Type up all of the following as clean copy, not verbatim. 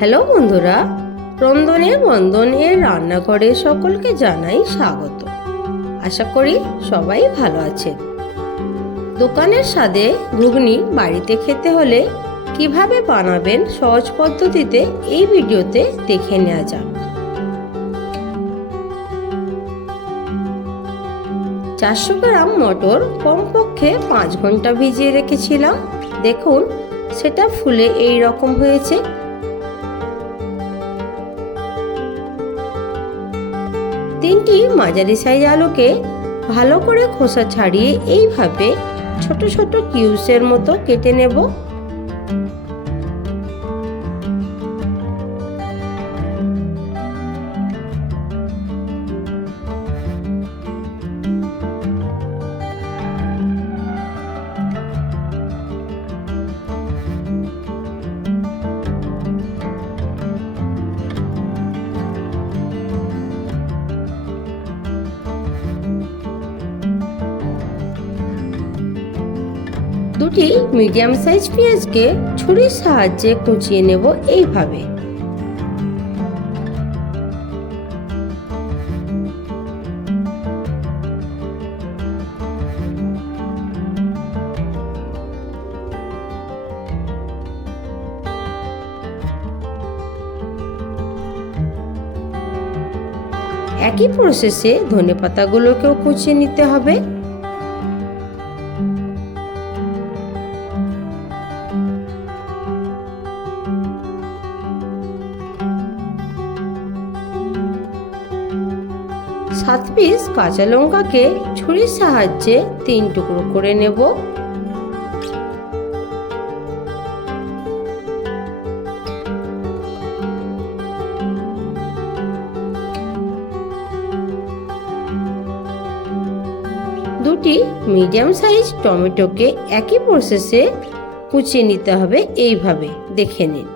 Hello বন্ধুরা, রন্ধনে বন্ধনের রান্নাঘরে সকলকে জানাই স্বাগত। আশা করি সবাই ভালো আছেন। দোকানের স্বাদে ঘুগনি বাড়িতে খেতে হলে কিভাবে বানাবেন সহজ পদ্ধতিতে এই ভিডিওতে দেখে নেওয়া যাক। 400 গ্রাম মটর কমপক্ষে 5 ঘন্টা ভিজিয়ে রেখেছিলাম। দেখুন সেটা ফুলে এই রকম হয়েছে। তিনটি মাঝারি সাইজ আলুকে ভালো করে খোসা ছাড়িয়ে এইভাবে ছোট ছোট কিউবের মতো কেটে নেব। দুটি মিডিয়াম সাইজ পেঁয়াজকে ছুরির সাহায্যে কুচিয়ে নেব এইভাবে। একই প্রসেসে ধনেপাতাগুলোকেও কুচিয়ে নিতে হবে। সাত পিস কাঁচা লঙ্কাকে ছুরির সাহায্যে 3 টুকরো করে নেব। দুটি মিডিয়াম সাইজ টমেটোকে একই প্রসেসে কুচিয়ে নিতে হবে এইভাবে, দেখে নিন।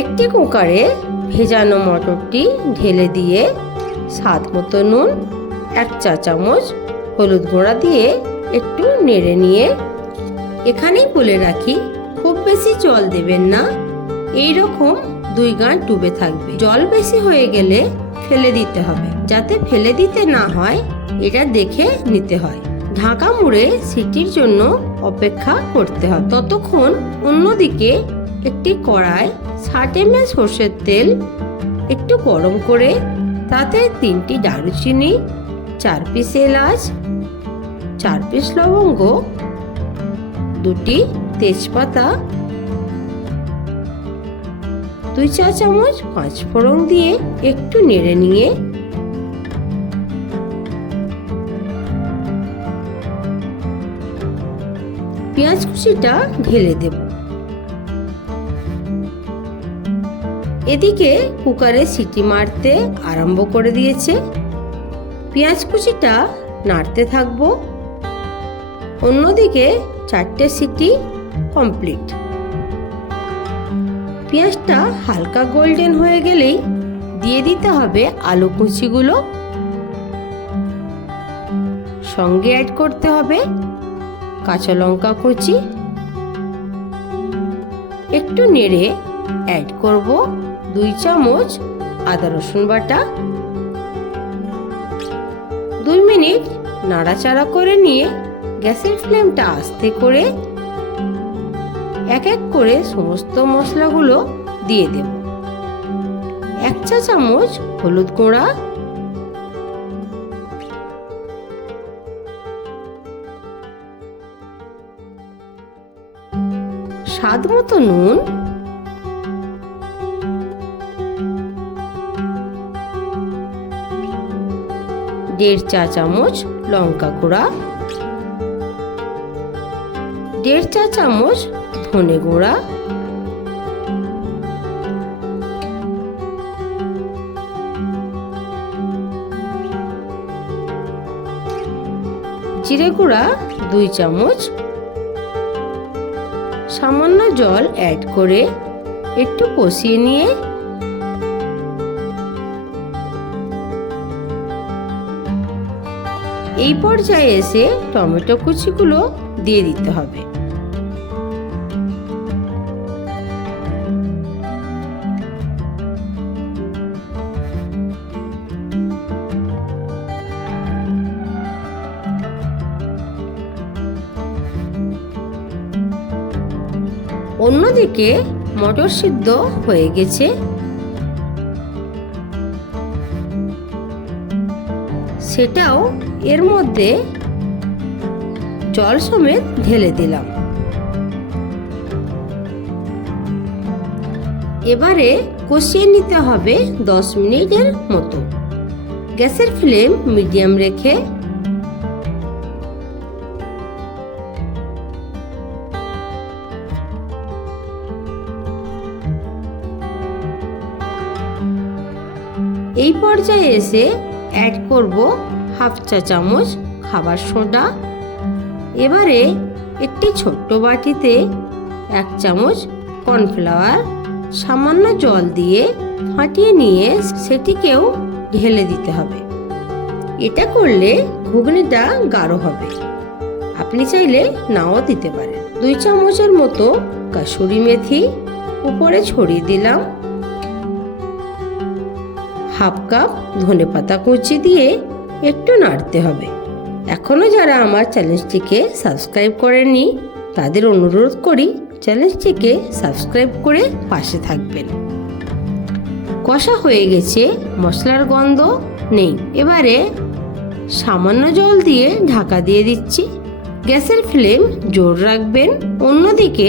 একটি কুকারে ভেজানো মটরটি ঢেলে দিয়ে স্বাদ মতো নুন, 1 চা চামচ হলুদ গুঁড়া দিয়ে একটু নেড়ে নিয়ে, এখানেই বলে রাখি খুব বেশি জল দেবেন না, এই রকম 2 গাঁট ডুবে থাকবে। জল বেশি হয়ে গেলে ফেলে দিতে হবে। যাতে ফেলে দিতে না হয় এটা দেখে নিতে হয়। ঢাকা মুড়ে সিটির জন্য অপেক্ষা করতে হবে। ততক্ষণ অন্যদিকে একটি কড়াই 60 ml সরষের তেল একটু গরম করে তাতে 3টি দারুচিনি, 4 পিস এলাচ, 4 পিস লবঙ্গ, 2টি তেজপাতা, 2 চা চামচ 5 ফোড়ন দিয়ে একটু নেড়ে নিয়ে পেঁয়াজ কুচিটা ঢেলে দেব। এদিকে কুকারে সিটি মারতে আরম্ভ করে দিয়েছে। পেঁয়াজ কুচিটা নাড়তে থাকবো। অন্যদিকে 4টে সিটি কমপ্লিট। পেঁয়াজটা হালকা গোল্ডেন হয়ে গেলেই দিয়ে দিতে হবে আলু কুচিগুলো। সঙ্গে অ্যাড করতে হবে কাঁচা লঙ্কা কুচি। একটু নেড়ে অ্যাড করব 2 চামচ আদা রসুন বাটা। 2 মিনিট নাড়াচাড়া করে নিয়ে গ্যাসের ফ্লেমটা আস্তে করে এক এক করে সমস্ত মশলাগুলো দিয়ে দেব। 1 চা চামচ হলুদ গুঁড়া, স্বাদ মতো নুন, দেড় চা চামচ লঙ্কা গুঁড়া, 1.5 চা চামচ ধনে গুঁড়া, জিরে গুঁড়া 2 চামচ, সামান্য জল অ্যাড করে একটু কষিয়ে নিয়ে এই পর্যায়ে এসে টমেটো কুচিগুলো দিয়ে দিতে হবে। অন্যদিকে মটর সিদ্ধ হয়ে গেছে, সেটাও এর মধ্যে জল সমেত ঢেলে দিলাম। এবারে কষিয়ে নিতে হবে 10 মিনিটের মতো। গ্যাসের ফ্লেম মিডিয়াম রেখে এই পর্যায়ে এসে অ্যাড করব হাফ চা চামচ খাবার সোডা। এবারে একটি ছোট্ট বাটিতে 1 চামচ কর্নফ্লাওয়ার সামান্য জল দিয়ে ফাটিয়ে নিয়ে সেটিকেও ঢেলে দিতে হবে। এটা করলে ঘুগনিটা গাঢ় হবে। আপনি চাইলে নাও দিতে পারেন। 2 চামচের মতো কাসুরি মেথি উপরে ছড়িয়ে দিলাম। হাফ কাপ ধনেপাতা কুচি দিয়ে একটু নাড়তে হবে। এখনো যারা আমার চ্যানেলটিকে সাবস্ক্রাইব করেননি তাদের অনুরোধ করি চ্যানেলটিকে সাবস্ক্রাইব করে পাশে থাকবেন। কষা হয়ে গেছে, মশলার গন্ধ নেই। এবারে সামান্য জল দিয়ে ঢাকা দিয়ে দিচ্ছি। গ্যাসের ফ্লেম জোর রাখবেন। অন্যদিকে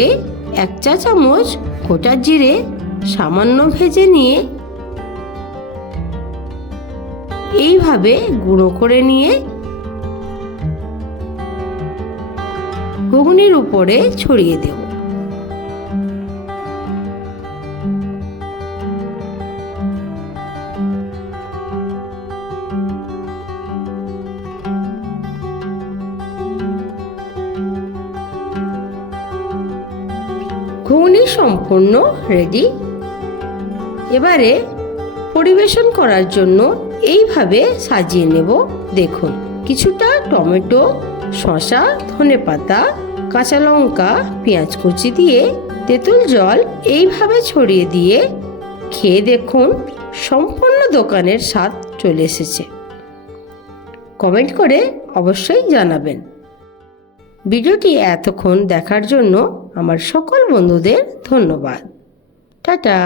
1 চা চামচ গোটা জিরে সামান্য ভেজে নিয়ে এইভাবে গুঁড়ো করে নিয়ে ঘুগনির উপরে ছড়িয়ে দেব। ঘুগনি সম্পূর্ণ রেডি। এবারে পরিবেশন করার জন্য এইভাবে সাজিয়ে নেব। দেখুন, কিছুটা টমেটো, শসা, ধনেপাতা, কাঁচা লঙ্কা, পেঁয়াজ কুচি দিয়ে তেঁতুল জল এইভাবে ছড়িয়ে দিয়ে খেয়ে দেখুন, সম্পূর্ণ দোকানের স্বাদ চলে এসেছে। কমেন্ট করে অবশ্যই জানাবেন। ভিডিওটি এতক্ষণ দেখার জন্য আমার সকল বন্ধুদের ধন্যবাদ। টাটা।